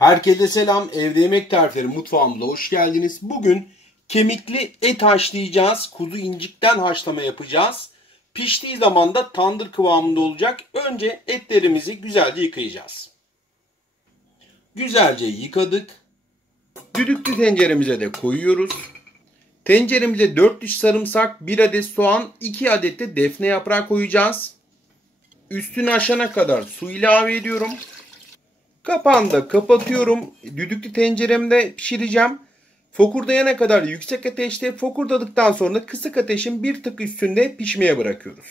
Herkese selam. Evde Yemek Tarifleri mutfağımıza hoş geldiniz. Bugün kemikli et haşlayacağız. Kuzu incikten haşlama yapacağız. Piştiği zaman da tandır kıvamında olacak. Önce etlerimizi güzelce yıkayacağız. Güzelce yıkadık. Düdüklü tenceremize de koyuyoruz. Tenceremize 4 diş sarımsak, 1 adet soğan, 2 adet de defne yaprağı koyacağız. Üstünü aşana kadar su ilave ediyorum. Kapağını da kapatıyorum. Düdüklü tenceremde pişireceğim. Fokurdayana kadar yüksek ateşte, fokurdadıktan sonra kısık ateşin bir tık üstünde pişmeye bırakıyoruz.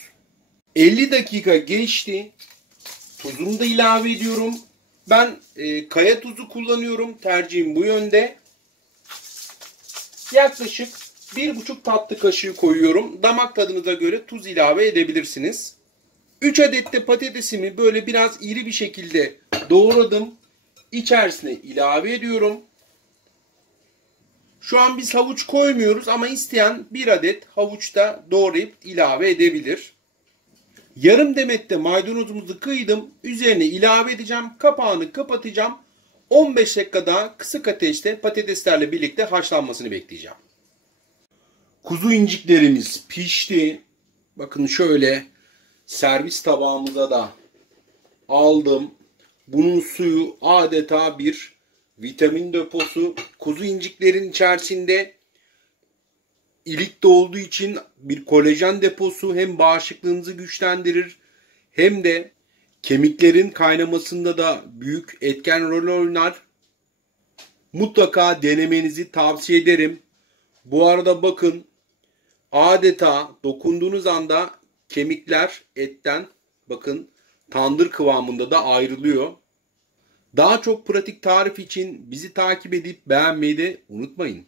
50 dakika geçti. Tuzumu da ilave ediyorum. Ben kaya tuzu kullanıyorum. Tercihim bu yönde. Yaklaşık 1,5 tatlı kaşığı koyuyorum. Damak tadınıza göre tuz ilave edebilirsiniz. 3 adet de patatesimi böyle biraz iri bir şekilde doğradım. İçerisine ilave ediyorum. Şu an biz havuç koymuyoruz ama isteyen 1 adet havuç da doğrayıp ilave edebilir. Yarım demet de maydanozumuzu kıydım. Üzerine ilave edeceğim. Kapağını kapatacağım. 15 dakika daha kısık ateşte patateslerle birlikte haşlanmasını bekleyeceğim. Kuzu inciklerimiz pişti. Bakın şöyle servis tabağımıza da aldım. Bunun suyu adeta bir vitamin deposu. Kuzu inciklerin içerisinde ilik de olduğu için bir kolajen deposu, hem bağışıklığınızı güçlendirir hem de kemiklerin kaynamasında da büyük etken rol oynar. Mutlaka denemenizi tavsiye ederim. Bu arada bakın, adeta dokunduğunuz anda kemikler etten bakın tandır kıvamında da ayrılıyor. Daha çok pratik tarif için bizi takip edip beğenmeyi de unutmayın.